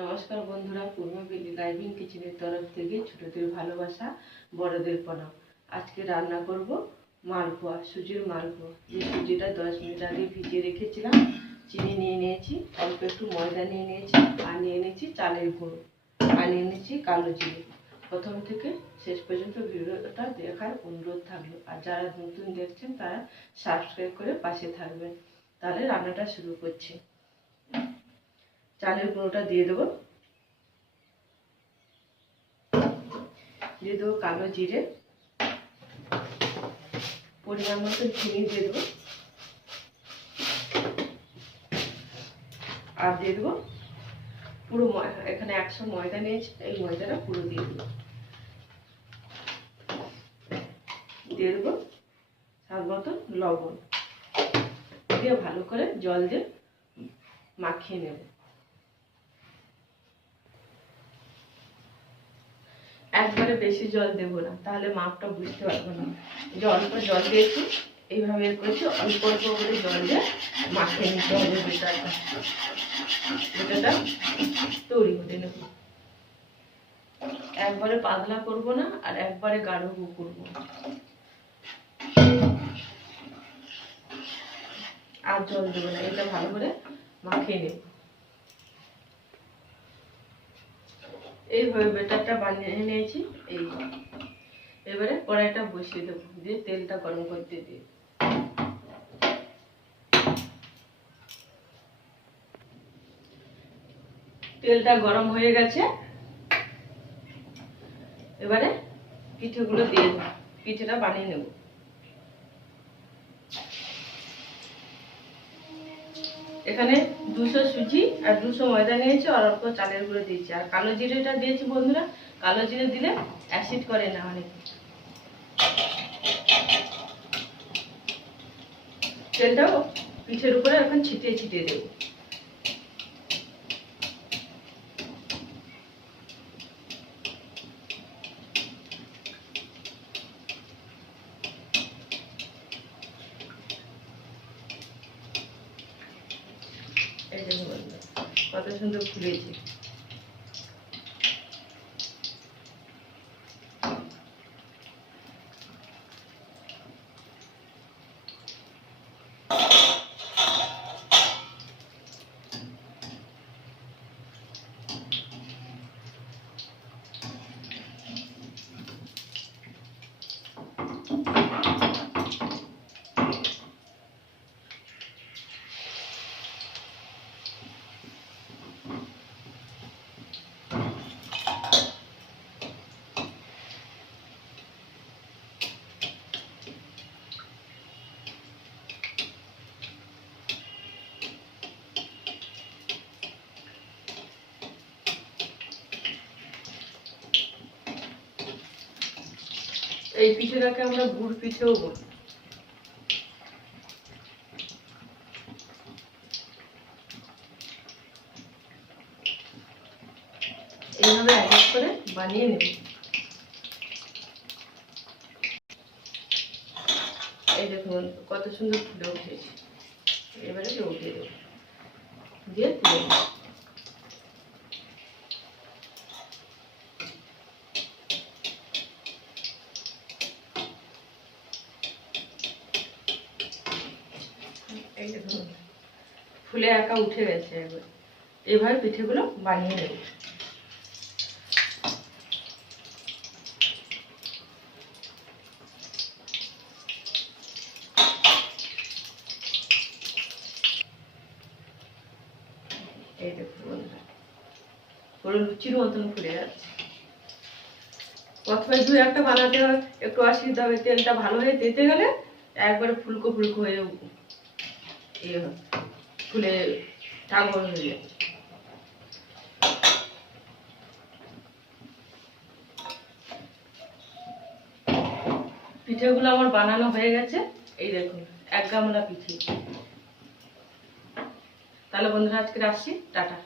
নমস্কার বন্ধুরা, পূর্ণবেলি লাইভিং কিচেনের তরফ থেকে ছোটদের ভালোবাসা, বড়দের প্রণাম। আজকে রান্না করব মালপোয়া, সুজির মালপোয়া। যে সুজিটা 10 মিনিট আগে ভিজিয়ে রেখেছিলাম, চিনি নিয়ে নিয়েছি, অল্প একটু ময়দা নিয়ে নিয়েছি, আর নিয়ে নিয়েছি চালের গুঁড়ো, আর নিয়ে নিয়েছি কালো জিরে। প্রথম থেকে শেষ পর্যন্ত ভিডিওটা দেখার অনুরোধ থাকলো, আর যারা নতুন দেখছেন তারা সাবস্ক্রাইব করে পাশে থাকবেন। তাহলে রান্নাটা শুরু করছি। চালের গুঁড়োটা দিয়ে দেবো, কালো জিরে, পরিমাণ মতো চিনি দিয়ে দেবো, আর দিয়ে দেবো পুরো এখানে 100 ময়দা নিয়েছি, এই ময়দাটা পুরো দিয়ে দেবো। দিয়ে দেবো স্বাদ মতো লবণ দিয়ে ভালো করে জল দিয়ে মাখিয়ে নেব। একবারে বেশি জল দেবো না, তাহলে মাপটা বুঝতে পারবো না। যে অল্প জল দিয়েছি, এইভাবে করেছি, অল্প অল্প করে জল দিয়ে মাখিয়ে নিতে হবে। বেটাটা তৈরি হতে নেব। একবারে পাতলা করব না, আর একবারে গাঢ় করব না, আর জল দেবো না। এটা ভালো করে মাখিয়ে নেব। এইভাবে বেটারটা বানিয়ে নিয়েছি। এবারে কড়াইটা বসিয়ে দেবো, দিয়ে তেলটা গরম করতে দিয়ে তেলটা গরম হয়ে গেছে। এবারে পিঠেগুলো দিয়ে দেবো, পিঠেটা বানিয়ে নেব। এখানে 200 সুজি আর 200 ময়দা নিয়েছি, আর অল্প চালের গুঁড়ো দিয়েছি, আর কালো জিরেটা দিয়েছি। বন্ধুরা, কালো জিরে দিলে অ্যাসিড করে না অনেক। তেলটাও পিঠের উপরে এখন ছিটিয়ে ছিটিয়ে দেবো। এই দেখুন কত সুন্দর ফুলেছে। এই পিঠেটাকে আমরা গুড় পিঠেও বলি। এইভাবে এক এক করে বানিয়ে নেব। এই দেখুন কত সুন্দর ফুলে উঠেছে। এবারে উঠিয়ে দেবো, দিয়ে তুলে দেবো। এই দেখুন ফুলে একা উঠে গেছে। একবার এভাবে পিঠেগুলো বানিয়ে নেব। এই দেখুন পুরো লুচির মতন ফুলে যাচ্ছে। প্রথমে 2-1টা বানাতে হয়, একটু অসুবিধা হবে। তেলটা ভালো হয়ে দিতে গেলে একবারে ফুলকো ফুলকো হয়ে ফুলে টাগর হয়ে যায়। পিঠেগুলো আমার বানানো হয়ে গেছে। এই দেখুন 1 গামলা পিঠে। তাহলে বন্ধুরা আজকে রাখছি, টাটা।